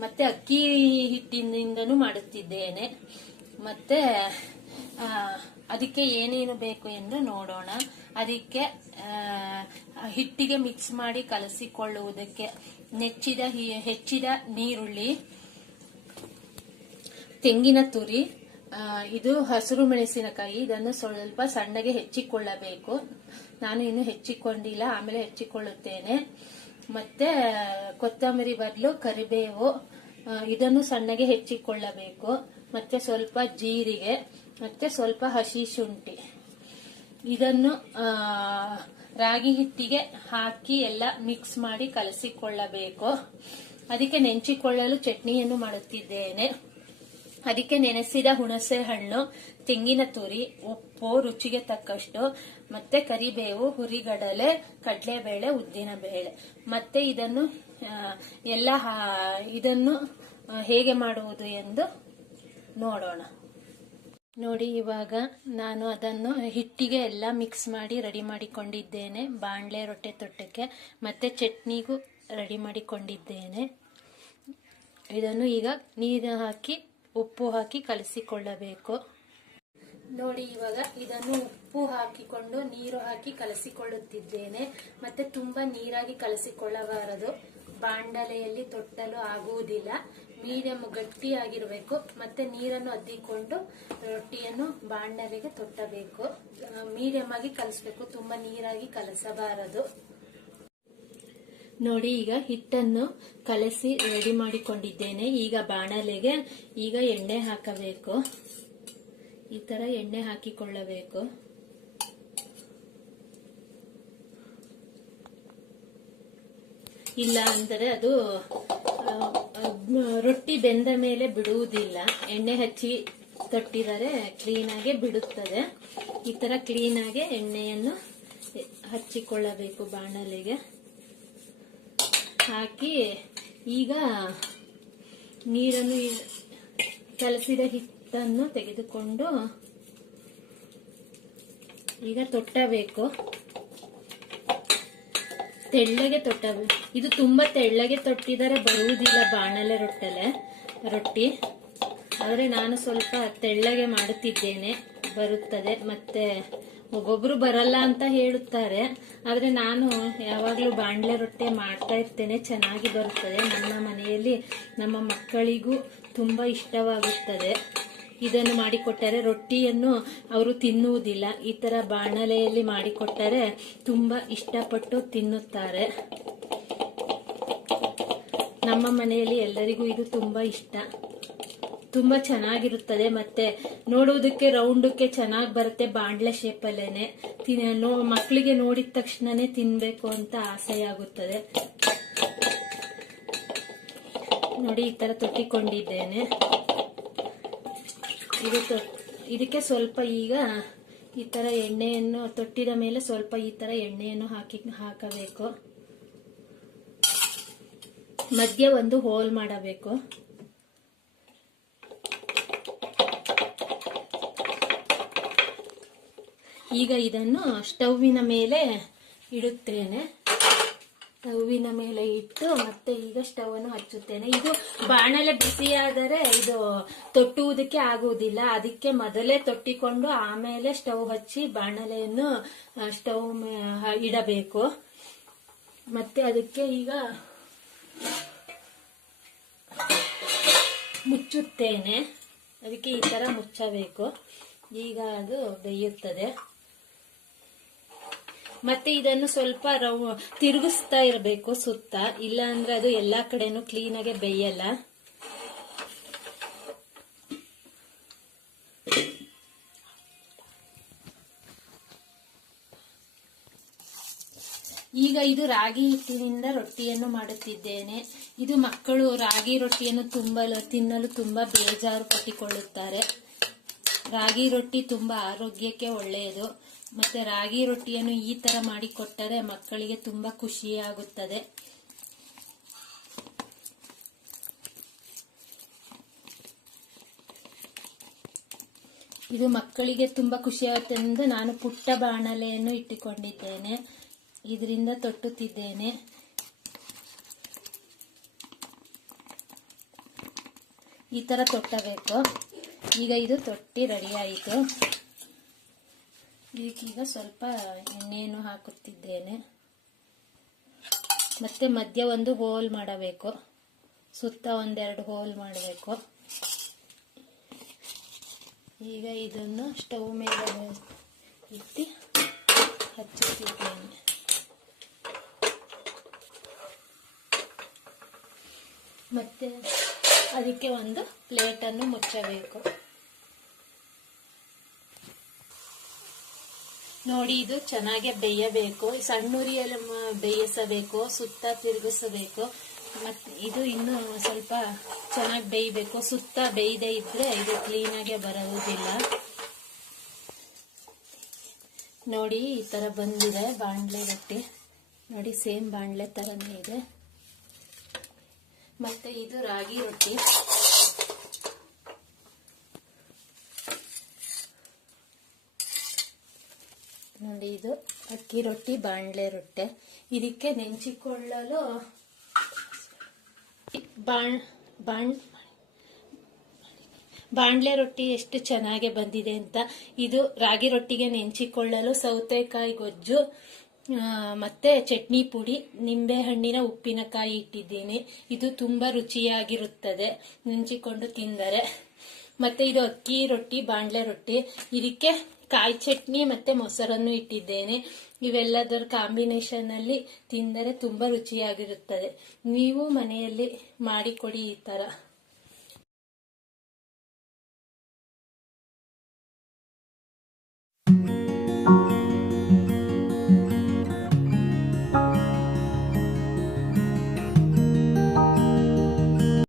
ಮತ್ತೆ ಅಕ್ಕಿ ಹಿಟ್ಟಿನಿಂದನು ಮಾಡುತ್ತಿದ್ದೇನೆ. ಮತ್ತೆ ಅದಕ್ಕೆ ಏನೇನು ಬೇಕು ಎಂದು ನೋಡೋಣ. ಅದಕ್ಕೆ ಹಿಟ್ಟಿಗೆ ಮಿಕ್ಸ್ ಮಾಡಿ ಕಲಸಿಕೊಳ್ಳುವುದಕ್ಕೆ ನೆಚ್ಚಿದ ಹೆಚ್ಚಿದ ನೀರುಳ್ಳಿ ತೆಂಗಿನ ತುರಿ ಇದು ಹಸಿರು ಮೆಣಸಿನಕಾಯಿ. ಇದನ್ನು ಸ್ವಲ್ಪ ಸಣ್ಣಗೆ ಹೆಚ್ಚಿಕೊಳ್ಳಬೇಕು. ನಾನು ಇನ್ನು ಹೆಚ್ಚಿಕೊಂಡಿಲ್ಲ, ಆಮೇಲೆ ಹೆಚ್ಚಿಕೊಳ್ಳುತ್ತೇನೆ. ಮತ್ತೆ ಕೊತ್ತಂಬರಿ ಬದಲು, ಕರಿಬೇವು ಇದನ್ನು ಸಣ್ಣಗೆ ಹೆಚ್ಚಿಕೊಳ್ಳಬೇಕು. ಮತ್ತೆ ಸ್ವಲ್ಪ ಜೀರಿಗೆ, ಮತ್ತೆ ಸ್ವಲ್ಪ ಹಸಿ ಶುಂಠಿ. ಇದನ್ನು ರಾಗಿ ಹಿಟ್ಟಿಗೆ ಹಾಕಿ ಎಲ್ಲ ಮಿಕ್ಸ್ ಮಾಡಿ ಕಲಸಿಕೊಳ್ಳಬೇಕು. ಅದಕ್ಕೆ ನೆಂಚಿಕೊಳ್ಳಲು ಚಟ್ನಿಯನ್ನು ಮಾಡುತ್ತಿದ್ದೇನೆ. ಅದಕ್ಕೆ ನೆನೆಸಿದ ಹುಣಸೆ ಹಣ್ಣು ತೆಂಗಿನ ತುರಿ, ಉಪ್ಪು, ರುಚಿಗೆ ತಕ್ಕಷ್ಟು, ಮತ್ತೆ ಕರಿಬೇವು, ಹುರಿಗಡಲೆ, ಕಡಲೆಬೇಳೆ, ಉದ್ದಿನ ಬೇಳೆ. ಮತ್ತೆ ಇದನ್ನು ಎಲ್ಲ ಇದನ್ನು ಹೇಗೆ ಮಾಡುವುದು ಎಂದು ನೋಡೋಣ. ನೋಡಿ, ಇವಾಗ ನಾನು ಅದನ್ನು ಹಿಟ್ಟಿಗೆ ಎಲ್ಲ ಮಿಕ್ಸ್ ಮಾಡಿ ರೆಡಿ ಮಾಡಿಕೊಂಡಿದ್ದೇನೆ. ಬಾಣಲೆ ರೊಟ್ಟೆ ತೊಟ್ಟಕ್ಕೆ, ಮತ್ತೆ ಚಟ್ನಿಗೂ ರೆಡಿ ಮಾಡಿಕೊಂಡಿದ್ದೇನೆ. ಇದನ್ನು ಈಗ ನೀರು ಹಾಕಿ ಉಪ್ಪು ಹಾಕಿ ಕಲಸಿಕೊಳ್ಳಬೇಕು. ನೋಡಿ ಇವಾಗ ಇದನ್ನು ಉಪ್ಪು ಹಾಕಿಕೊಂಡು ನೀರು ಹಾಕಿ ಕಲಸಿಕೊಳ್ಳುತ್ತಿದ್ದೇನೆ. ಮತ್ತೆ ತುಂಬಾ ನೀರಾಗಿ ಕಲಸಿಕೊಳ್ಳಬಾರದು. ಬಾಂಡಲೆಯಲ್ಲಿ ತೊಟ್ಟಲು ಆಗುವುದಿಲ್ಲ. ಮೀಡಿಯಂ ಗಟ್ಟಿಯಾಗಿರಬೇಕು. ಮತ್ತೆ ನೀರನ್ನು ಅದ್ದಿಕೊಂಡು ರೊಟ್ಟಿಯನ್ನು ಬಾಂಡಲೆಗೆ ತೊಟ್ಟಬೇಕು. ಮೀಡಿಯಂ ಆಗಿ ಕಲಸಬೇಕು. ತುಂಬಾ ನೀರಾಗಿ ಕಲಸಬಾರದು. ನೋಡಿ, ಈಗ ಹಿಟ್ಟನ್ನು ಕಲಸಿ ರೆಡಿ ಮಾಡಿಕೊಂಡಿದ್ದೇನೆ. ಈಗ ಬಾಣಲೆಗೆ ಈಗ ಎಣ್ಣೆ ಹಾಕಬೇಕು. ಈ ತರ ಎಣ್ಣೆ ಹಾಕಿಕೊಳ್ಳಬೇಕು. ಇಲ್ಲ ಅಂದರೆ ಅದು ರೊಟ್ಟಿ ಬೆಂದ ಮೇಲೆ ಬಿಡುವುದಿಲ್ಲ. ಎಣ್ಣೆ ಹಚ್ಚಿ ತೊಟ್ಟಿದರೆ ಕ್ಲೀನಾಗೆ ಬಿಡುತ್ತದೆ. ಈ ತರ ಕ್ಲೀನಾಗೆ ಎಣ್ಣೆಯನ್ನು ಹಚ್ಚಿಕೊಳ್ಳಬೇಕು ಬಾಣಲೆಗೆ. ಹಾಕಿ ಈಗ ನೀರನ್ನು ಕಲಸಿದ ಹಿಟ್ಟನ್ನು ತೆಗೆದುಕೊಂಡು ಈಗ ತೊಟ್ಟಬೇಕು. ತೆಳ್ಳಗೆ ತೊಟ್ಟಬೇಕು. ಇದು ತುಂಬಾ ತೆಳ್ಳಗೆ ತೊಟ್ಟಿದರೆ ಬರುವುದಿಲ್ಲ ಬಾಣಲೆ ರೊಟ್ಟಲೆ, ರೊಟ್ಟಿ. ಆದರೆ ನಾನು ಸ್ವಲ್ಪ ತೆಳ್ಳಗೆ ಮಾಡುತ್ತಿದ್ದೇನೆ. ಬರುತ್ತದೆ. ಮತ್ತೆ ಒಬ್ಬೊಬ್ರು ಬರಲ್ಲ ಅಂತ ಹೇಳುತ್ತಾರೆ. ಆದ್ರೆ ನಾನು ಯಾವಾಗಲೂ ಬಾಂಡ್ಲೆ ರೊಟ್ಟೆ ಮಾಡ್ತಾ ಇರ್ತೇನೆ. ಚೆನ್ನಾಗಿ ಬರುತ್ತದೆ. ನಮ್ಮ ಮನೆಯಲ್ಲಿ ನಮ್ಮ ಮಕ್ಕಳಿಗೂ ತುಂಬಾ ಇಷ್ಟವಾಗುತ್ತದೆ. ಇದನ್ನು ಮಾಡಿಕೊಟ್ಟರೆ ರೊಟ್ಟಿಯನ್ನು ಅವರು ತಿನ್ನುವುದಿಲ್ಲ. ಈ ತರ ಬಾಣಲೆಯಲ್ಲಿ ಮಾಡಿಕೊಟ್ಟರೆ ತುಂಬಾ ಇಷ್ಟಪಟ್ಟು ತಿನ್ನುತ್ತಾರೆ. ನಮ್ಮ ಮನೆಯಲ್ಲಿ ಎಲ್ಲರಿಗೂ ಇದು ತುಂಬಾ ಇಷ್ಟ. ತುಂಬಾ ಚೆನ್ನಾಗಿರುತ್ತದೆ. ಮತ್ತೆ ನೋಡೋದಕ್ಕೆ, ರೌಂಡಕ್ಕೆ ಚೆನ್ನಾಗಿ ಬರುತ್ತೆ ಬಾಂಡ್ಲೆ ಶೇಪಲ್ಲೇನೆ ನೋ ಮಕ್ಕಳಿಗೆ ನೋಡಿದ ತಕ್ಷಣನೇ ತಿನ್ಬೇಕು ಅಂತ ಆಸೆ ಆಗುತ್ತದೆ ನೋಡಿ, ಈ ತರ ತೊಟ್ಟಿಕೊಂಡಿದ್ದೇನೆ. ಇದು ಇದಕ್ಕೆ ಸ್ವಲ್ಪ ಈಗ ಈ ತರ ಎಣ್ಣೆಯನ್ನು, ತೊಟ್ಟಿದ ಮೇಲೆ ಸ್ವಲ್ಪ ಈ ತರ ಎಣ್ಣೆಯನ್ನು ಹಾಕಿ, ಹಾಕಬೇಕು. ಮಧ್ಯ ಒಂದು ಹೋಲ್ ಮಾಡಬೇಕು. ಈಗ ಇದನ್ನು ಸ್ಟವಿನ ಮೇಲೆ ಇಡುತ್ತೇನೆ. ಸ್ಟವ್ವಿನ ಮೇಲೆ ಇಟ್ಟು ಮತ್ತೆ ಈಗ ಸ್ಟವ್ ಅನ್ನು ಹಚ್ಚುತ್ತೇನೆ. ಇದು ಬಾಣಲೆ ಬಿಸಿಯಾದರೆ ಇದು ತೊಟ್ಟುವುದಕ್ಕೆ ಆಗುವುದಿಲ್ಲ. ಅದಕ್ಕೆ ಮೊದಲೇ ತೊಟ್ಟಿಕೊಂಡು ಆಮೇಲೆ ಸ್ಟವ್ ಹಚ್ಚಿ ಬಾಣಲೆಯನ್ನು ಸ್ಟವ್ ಇಡಬೇಕು. ಮತ್ತೆ ಅದಕ್ಕೆ ಈಗ ಮುಚ್ಚುತ್ತೇನೆ. ಅದಕ್ಕೆ ಈ ತರ ಮುಚ್ಚಬೇಕು. ಈಗ ಅದು ಬೇಯುತ್ತದೆ. ಮತ್ತೆ ಇದನ್ನು ಸ್ವಲ್ಪ ರೌ, ತಿರುಗಿಸ್ತಾ ಇರಬೇಕು ಸುತ್ತ. ಇಲ್ಲ ಅಂದ್ರೆ ಅದು ಎಲ್ಲಾ ಕಡೆನೂ ಕ್ಲೀನಾಗೆ ಬೇಯಲ್ಲ. ಈಗ ಇದು ರಾಗಿ ಹಿಟ್ಟಿನಿಂದ ರೊಟ್ಟಿಯನ್ನು ಮಾಡುತ್ತಿದ್ದೇನೆ. ಇದು ಮಕ್ಕಳು ರಾಗಿ ರೊಟ್ಟಿಯನ್ನು ತುಂಬಲು, ತಿನ್ನಲು ತುಂಬಾ ಬೇಜಾರು ಪಟ್ಟಿಕೊಳ್ಳುತ್ತಾರೆ. ರಾಗಿ ರೊಟ್ಟಿ ತುಂಬಾ ಆರೋಗ್ಯಕ್ಕೆ ಒಳ್ಳೆಯದು. ಮತ್ತೆ ರಾಗಿ ರೊಟ್ಟಿಯನ್ನು ಈ ತರ ಮಾಡಿಕೊಟ್ಟರೆ ಮಕ್ಕಳಿಗೆ ತುಂಬಾ ಖುಷಿಯಾಗುತ್ತದೆ. ಇದು ಮಕ್ಕಳಿಗೆ ತುಂಬಾ ಖುಷಿಯಾಗುತ್ತೆ ಎಂದು ನಾನು ಪುಟ್ಟ ಬಾಣಲೆಯನ್ನು ಇಟ್ಟುಕೊಂಡಿದ್ದೇನೆ. ಇದರಿಂದ ತೊಟ್ಟುತ್ತಿದ್ದೇನೆ. ಈ ಥರ ತೊಟ್ಟಬೇಕು. ಈಗ ಇದು ತೊಟ್ಟಿ ರೆಡಿ ಇದಕ್ಕೀಗ ಸ್ವಲ್ಪ ಎಣ್ಣೆಯನ್ನು ಹಾಕುತ್ತಿದ್ದೇನೆ. ಮತ್ತೆ ಮಧ್ಯ ಒಂದು ಹೋಲ್ ಮಾಡಬೇಕು. ಸುತ್ತ ಒಂದೆರಡು ಹೋಲ್ ಮಾಡಬೇಕು. ಈಗ ಇದನ್ನು ಸ್ಟವ್ ಮೇಲೆ ಇಟ್ಟು ಹಚ್ಚುತ್ತಿದ್ದೇನೆ. ಮತ್ತೆ ಅದಕ್ಕೆ ಒಂದು ಪ್ಲೇಟನ್ನು ಮುಚ್ಚಬೇಕು. ನೋಡಿ, ಇದು ಚೆನ್ನಾಗೆ ಬೇಯಬೇಕು. ಸಣ್ಣ ಉರಿಯಲ್ಲಿ ಮ- ಬೇಯಿಸಬೇಕು, ಸುತ್ತ ತಿರುಗಿಸಬೇಕು. ಮತ್ತು ಇದು ಇನ್ನು ಸ್ವಲ್ಪ ಚೆನ್ನಾಗಿ ಬೇಯಬೇಕು. ಸುತ್ತ ಬೇಯದೇ ಇದ್ರೆ ಇದು ಕ್ಲೀನಾಗೆ ಬರುವುದಿಲ್ಲ ನೋಡಿ, ಈ ತರ ಬಂದಿದೆ ಬಾಣಲೆ ರೊಟ್ಟಿ. ನೋಡಿ ಸೇಮ್ ಬಾಣಲೆ ಥರನೇ ಇದೆ. ಮತ್ತೆ ಇದು ರಾಗಿ ರೊಟ್ಟಿ ನೋಡಿ ಇದು ಅಕ್ಕಿ ರೊಟ್ಟಿ ಬಾಣಲೆ ರೊಟ್ಟೆ. ಇದಕ್ಕೆ ನೆಂಚಿಕೊಳ್ಳಲು ಬಾಣ್ ಬಾಣ್, ಬಾಂಡ್ಲೆ ರೊಟ್ಟಿ ಎಷ್ಟು ಚೆನ್ನಾಗಿ ಬಂದಿದೆ ಅಂತ. ಇದು ರಾಗಿ ರೊಟ್ಟಿಗೆ ನೆಂಚಿಕೊಳ್ಳಲು ಸೌತೆಕಾಯಿ ಗೊಜ್ಜು ಮತ್ತೆ ಚಟ್ನಿ ಪುಡಿ, ನಿಂಬೆ ಹಣ್ಣಿನ ಉಪ್ಪಿನಕಾಯಿ ಇಟ್ಟಿದ್ದೀನಿ. ಇದು ತುಂಬಾ ರುಚಿಯಾಗಿರುತ್ತದೆ. ನೆಂಚಿಕೊಂಡು ತಿಂದರೆ. ಮತ್ತೆ ಇದು ಅಕ್ಕಿ ರೊಟ್ಟಿ ಬಾಣಲೆ ರೊಟ್ಟಿ. ಇದಕ್ಕೆ ಕಾಯಿ ಚಟ್ನಿ ಮತ್ತೆ ಮೊಸರನ್ನು ಇಟ್ಟಿದ್ದೇನೆ. ಇವೆಲ್ಲದರ ಕಾಂಬಿನೇಷನ್ ಅಲ್ಲಿ ತಿಂದರೆ ತುಂಬಾ ರುಚಿಯಾಗಿರುತ್ತದೆ. ನೀವು ಮನೆಯಲ್ಲಿ ಮಾಡಿಕೊಡಿ ಈ ತರ.